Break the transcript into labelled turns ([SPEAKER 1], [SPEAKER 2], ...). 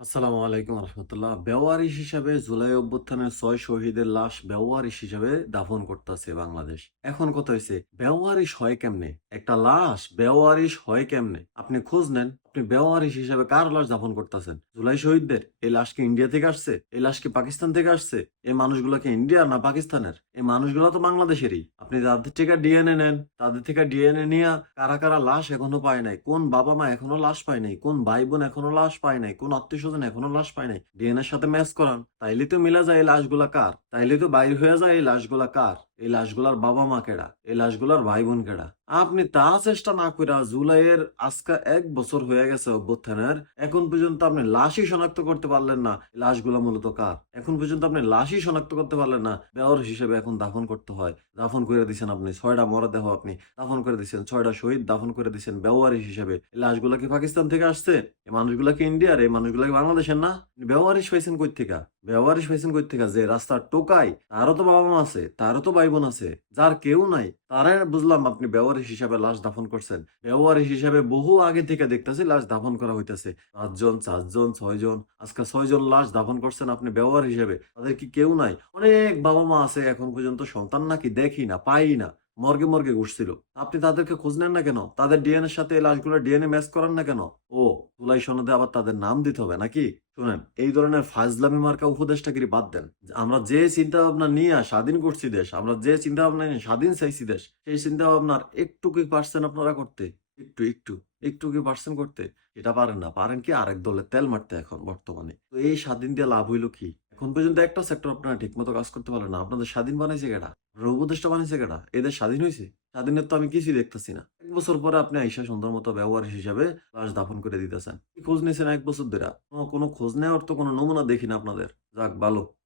[SPEAKER 1] আসসালামু আলাইকুম রহমতুল্লাহ। বেওয়ারিশ হিসাবে জুলাই অভ্যুত্থানের ছয় শহীদের লাশ বেওয়ারিশ হিসাবে দাফন করতেছে বাংলাদেশ। এখন কথা হয়েছে বেওয়ারিশ হয় কেমনে? একটা লাশ বেওয়ারিশ হয় কেমনে? আপনি খোঁজ নেন। আপনি বেওয়ারিশ হিসাবে কার লাশ দাফন করতেছেন? জুলাই শহীদদের? এই লাশ কি ইন্ডিয়া থেকে আসছে? এই লাশ কি পাকিস্তান থেকে আসছে? এই মানুষগুলো কি ইন্ডিয়ার না পাকিস্তানের? এই মানুষগুলো তো বাংলাদেশেরই। আপনি তাদের থেকে ডিএনএ নেন, তাদের থেকে ডিএনএ নিয়ে কারা কারা লাশ এখনও পায় নাই? কোন বাবা মা এখনও লাশ পায় নাই? কোন ভাই বোন এখনও লাশ পায় নাই? কোন আত্মীয় স্বজন এখনও লাশ পায় নাই? ডিএনএ সাথে ম্যাচ করান। তাইলে তো মিলা যায় এই লাশগুলা কার? তাইলে তো বাইর হয়ে যায় এই লাশগুলা কার? এই লাশগুলার বাবা মা কেডা? এই লাশগুলার ভাই বোন কেডা? আপনি তা চেষ্টা না কইরা জুলাইয়ের আজকে এক বছর হয়ে গেছে অভ্যুত্থানের, এখন পর্যন্ত আপনি লাশই শনাক্ত করতে পারলেন না। লাশগুলা মূলত কার? এখন পর্যন্ত আপনি লাশই শনাক্ত করতে পারলেন না। বেওর হিসেবে এখন দাফন করতে হয়। দাফন করে দিছেন আপনি, ছয়টা মরদেহ আপনি দাফন করে দিচ্ছেন ছয়টা শহীদ দাফন করে দিচ্ছেন ব্যবহারিক হিসেবে। এই লাশগুলা কি পাকিস্তান থেকে আসছে? এই মানুষগুলা কি ইন্ডিয়ার? এই মানুষগুলা কি বাংলাদেশের না? ব্যবহারিক পাইছেন কই থেকে? ব্যবহারিক পাইছেন কই থেকে যে রাস্তার টোকাই তারও তো বাবা মা আছে, তারও তো ভাই বোন আছে, যার কেউ নাই তারাই বুঝলাম আপনি ব্যবহারিক হিসাবে লাশ দাফন করছেন। ব্যবহারিক হিসাবে বহু আগে থেকে দেখতেছি লাশ দাফন করা হইতেছে। পাঁচজন, চারজন, ছয়জন, আজকে ছয়জন লাশ দাফন করছেন আপনি ব্যবহার হিসেবে, তাদের কি কেউ নাই? অনেক বাবা মা আছে এখন পর্যন্ত সন্তান নাকি দেখি না, পাই না, মর্গে মর্গে ঘুরছিল আপনি তাদেরকে খোঁজ নেন না কেন? তাদের ডিএনএর সাথে লাশগুলো ডিএনএ ম্যাচ করান না কেন? ও তুলাই সনদে আবার তাদের নাম দিতে হবে নাকি? শুনেন, এই ধরনের ফাজলামি মার্কা কি বাদ দেন। আমরা যে চিন্তা ভাবনা নিয়ে স্বাধীন করছি দেশ, আমরা যে চিন্তা ভাবনা নিয়ে স্বাধীন চাইছি দেশ, সেই চিন্তা ভাবনার একটু কি পারছেন আপনারা করতে? একটু একটু একটু কি পারছেন করতে? এটা পারেন না। পারেন কি? আরেক দলের তেল মারতে এখন বর্তমানে। তো এই স্বাধীন দিয়ে লাভ হইল কি? এখন পর্যন্ত একটা সেক্টর আপনারা ঠিক মতো কাজ করতে পারলেন না। আপনাদের স্বাধীন বানাইছে কেটা উপদেষ্টা বানাইছে কেটা এদের স্বাধীন হয়েছে স্বাধীনের তো আমি কিছুই দেখতেছি না। এক বছর পরে আপনি আইসা সুন্দর মতো ব্যবহার হিসাবে লাশ দাফন করে দিতেছেন। খোঁজ নিয়েছেন এক বছর ধরে কোনো- কোনো খোঁজ নেওয়ার তো কোনো নমুনা দেখি না আপনাদের। যাক, ভালো।